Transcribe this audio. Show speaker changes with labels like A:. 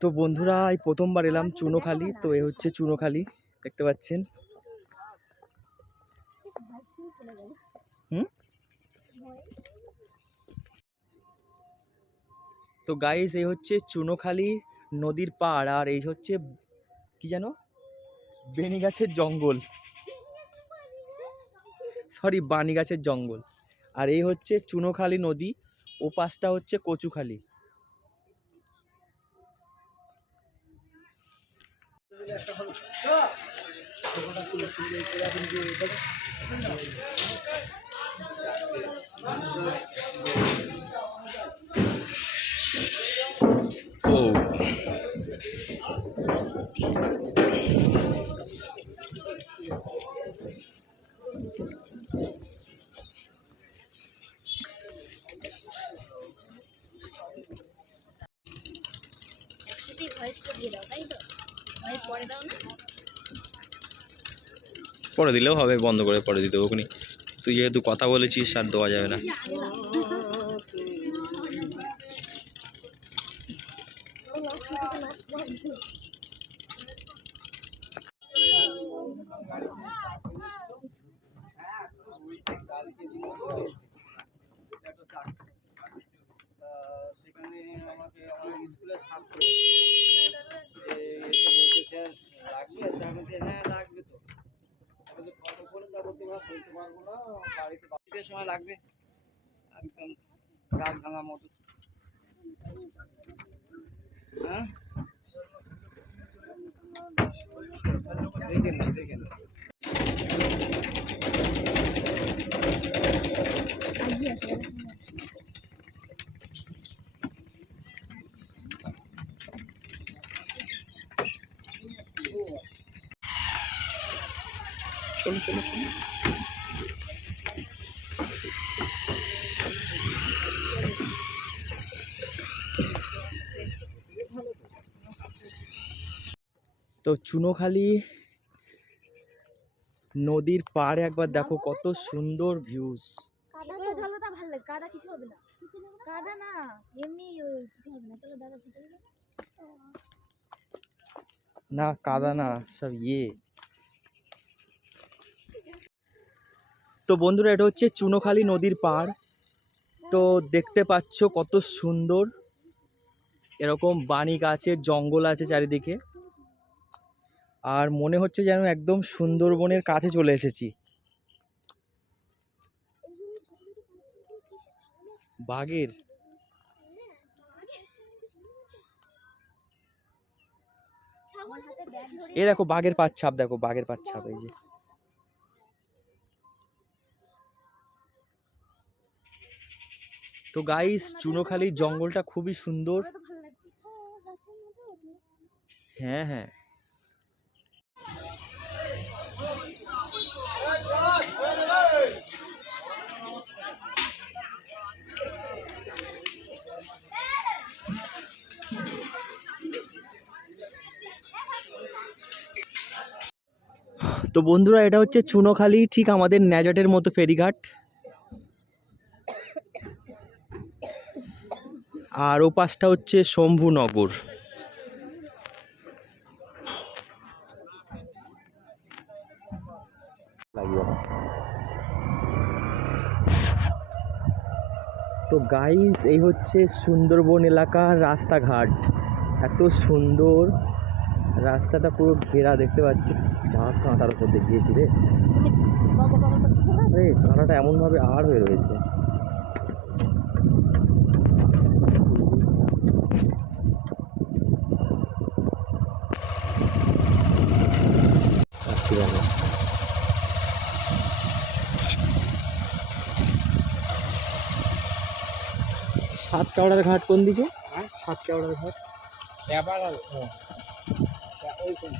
A: তো বন্ধুরা, এই প্রথমবার এলাম চুনোখালি, তো এ হচ্ছে চুনোখালি, দেখতে পাচ্ছেন। হুম? তো গাইস এই হচ্ছে চুনোখালি নদীর পাড়, আর এই হচ্ছে কি যেন? বেনি গাছের জঙ্গল। সরি বানি গাছের জঙ্গল। আর এই হচ্ছে চুনোখালি নদী ও পাশটা হচ্ছে কচুখালি। ও।
B: ভয়েসটা দিয়ে দাও তাই তো? পরে দাও না।
A: পরে দিলেও হবে বন্ধ করে পরে দিতে ওখানে তুই যেহেতু কথা বলেছিস আর দেওয়া যাবে না।
C: আমাকে আমার স্কুলের ছাত্র যে বলছে স্যার লাগবে? তা আমি বলছি, হ্যাঁ লাগবে তো। আমি বলছি, কত করে? তা বলতে পার- বলতে পারব না বাড়িতে বাড়িতে সময় লাগবে? একদম গাছ ভাঙা মতো। হ্যাঁ? দেখে নি
A: চলো চলো চলো তো চুনোখালি নদীর পাড়ে একবার দেখো কত সুন্দর ভিউজ
B: কাদা জলটা ভালো লাগে কাদা কিছু হবে না। কাদা না এমনি কিছু হবে না। চলো দাদা
A: না কাদা না সব ইয়ে। তো বন্ধুরা, এটা হচ্ছে চুনোখালি নদীর পাড়। তো দেখতে পাচ্ছ কত সুন্দর। এরকম বানি গাছের জঙ্গল আছে চারিদিকে। আর মনে হচ্ছে যেন একদম সুন্দরবনের কাছে চলে এসেছি। বাঘের। এ দেখো, বাঘের পাচ্ছাপ দেখো, বাঘের পাচ্ছাপ এই যে। তো গাইস চুনোখালির জঙ্গলটা খুবই সুন্দর।
B: হ্যাঁ
A: হ্যাঁ। তো বন্ধুরা, এটা হচ্ছে চুনোখালি, ঠিক আমাদের ন্যাজটের মতো ফেরিঘাট। আর ও পাশটা হচ্ছে শম্ভুনগর। তো গাইস এই হচ্ছে সুন্দরবন এলাকার রাস্তাঘাট। এত সুন্দর। রাস্তাটা পুরো ঘেরা, দেখতে পাচ্ছি। যা কাঁটার উপর দিয়ে গিয়েছি রে কাঁটাটা এমনভাবে আড় হয়ে রয়েছে দেখো। সাত চাওড়ার ঘাট কোন দিকে?
C: হ্যাঁ
A: সাত চাওড়ার ঘাট।
C: ব্যাপার আর ওইখানে।